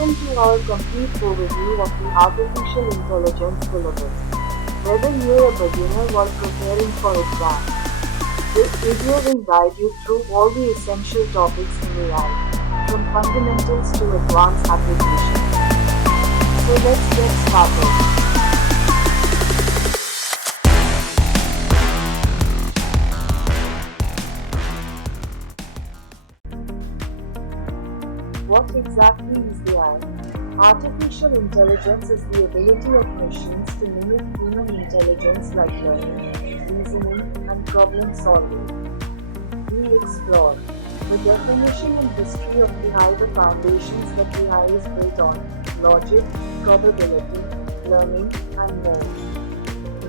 Welcome to our complete overview of the artificial intelligence syllabus. Whether you're a beginner or preparing for exams, this video will guide you through all the essential topics in AI, from fundamentals to advanced applications. So let's get started. What exactly is AI? Artificial intelligence is the ability of machines to mimic human intelligence like learning, reasoning, and problem solving. We explore the definition and history of AI, the foundations that AI is built on, logic, probability, learning, and more.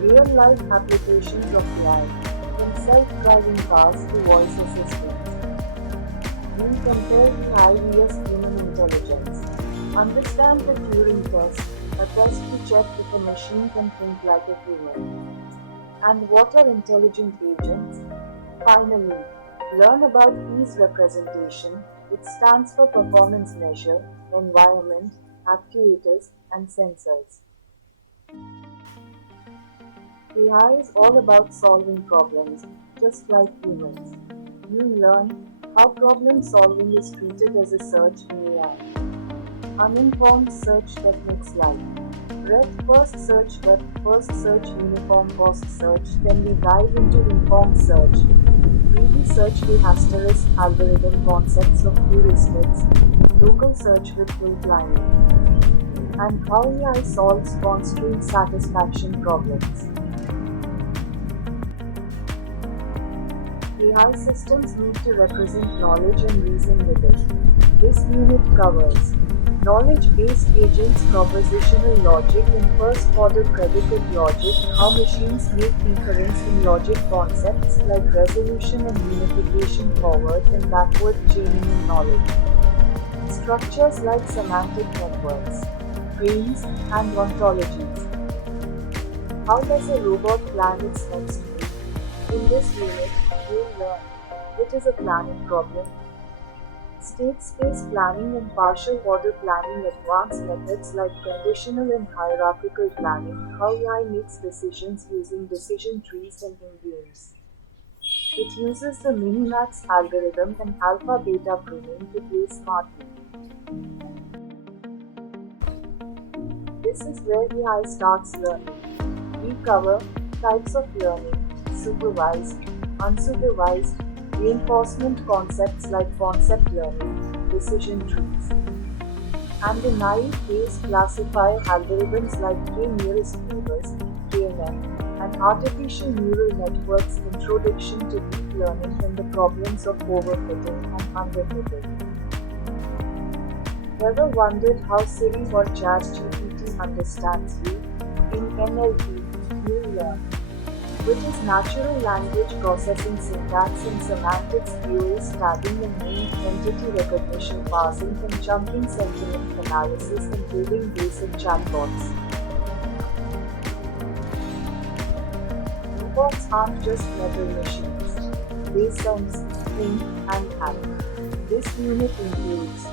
Real-life applications of AI, from self-driving cars to voice assistants. We compare AI vs human intelligence. Understand the Turing test, a test to check if a machine can think like a human. And what are intelligent agents? Finally, learn about PEACE representation. It stands for Performance Measure, Environment, Actuators, and Sensors. AI is all about solving problems, just like humans. You learn how problem solving is treated as a search in AI. Uninformed search techniques like breadth first search, depth first search, uniform cost search. Then we dive into informed search. Greedy search, the asterisk algorithm concepts of heuristics, local search with full planning, and how AI solves constraint satisfaction problems. AI systems need to represent knowledge and reason with it. This unit covers knowledge-based agents, propositional logic, and first-order predicate logic, how machines make inference in logic concepts like resolution and unification, forward and backward chaining in knowledge. Structures like semantic networks, frames, and ontologies. How does a robot plan its next move? In this unit, you'll learn what is a planning problem, state space planning and partial order planning, advanced methods like conditional and hierarchical planning, how AI makes decisions using decision trees and in-games. It uses the minimax algorithm and alpha-beta pruning to play smartly. This is where AI starts learning. We cover types of learning, supervised, unsupervised, reinforcement concepts like concept learning, decision trees, and the naive Bayes classifier algorithms like K-nearest neighbors, KNN, and artificial neural networks, introduction to deep learning and the problems of overfitting and underfitting. Ever wondered how Siri or ChatGPT understands you? In NLP, you learn which is natural language processing, syntax and semantics, QoS tagging and name entity recognition, parsing and chunking, sentiment analysis, and building basic chatbots. Robots aren't just metal machines. They sense, think, and act. This unit includes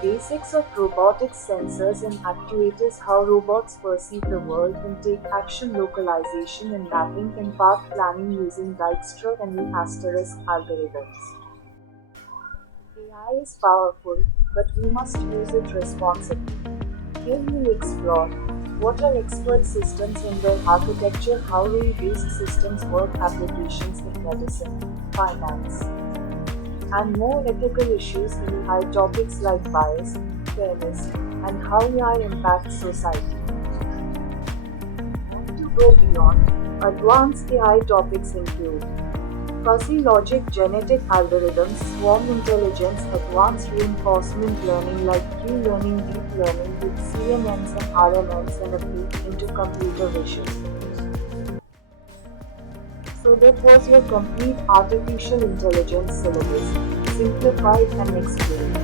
basics of robotics, sensors and actuators, how robots perceive the world and take action, localization and mapping, and path planning using Dijkstra and the asterisk algorithms. AI is powerful, but we must use it responsibly. Here we explore what are expert systems and their architecture, how AI-based systems work, applications in medicine, finance, and more ethical issues in AI, topics like bias, fairness, and how AI impacts society. And to go beyond, advanced AI topics include fuzzy logic, genetic algorithms, swarm intelligence, advanced reinforcement learning like Q-learning, deep learning with CNNs and RNNs, and a peek into computer vision. So that was your complete artificial intelligence syllabus, simplified and explained.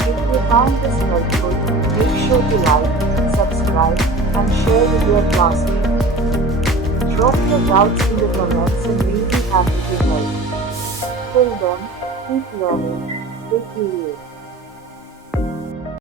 If you found this helpful, make sure to like, subscribe, and share with your classmates. Drop your doubts in the comments and we'll be happy to help. Till then, keep learning, stay curious.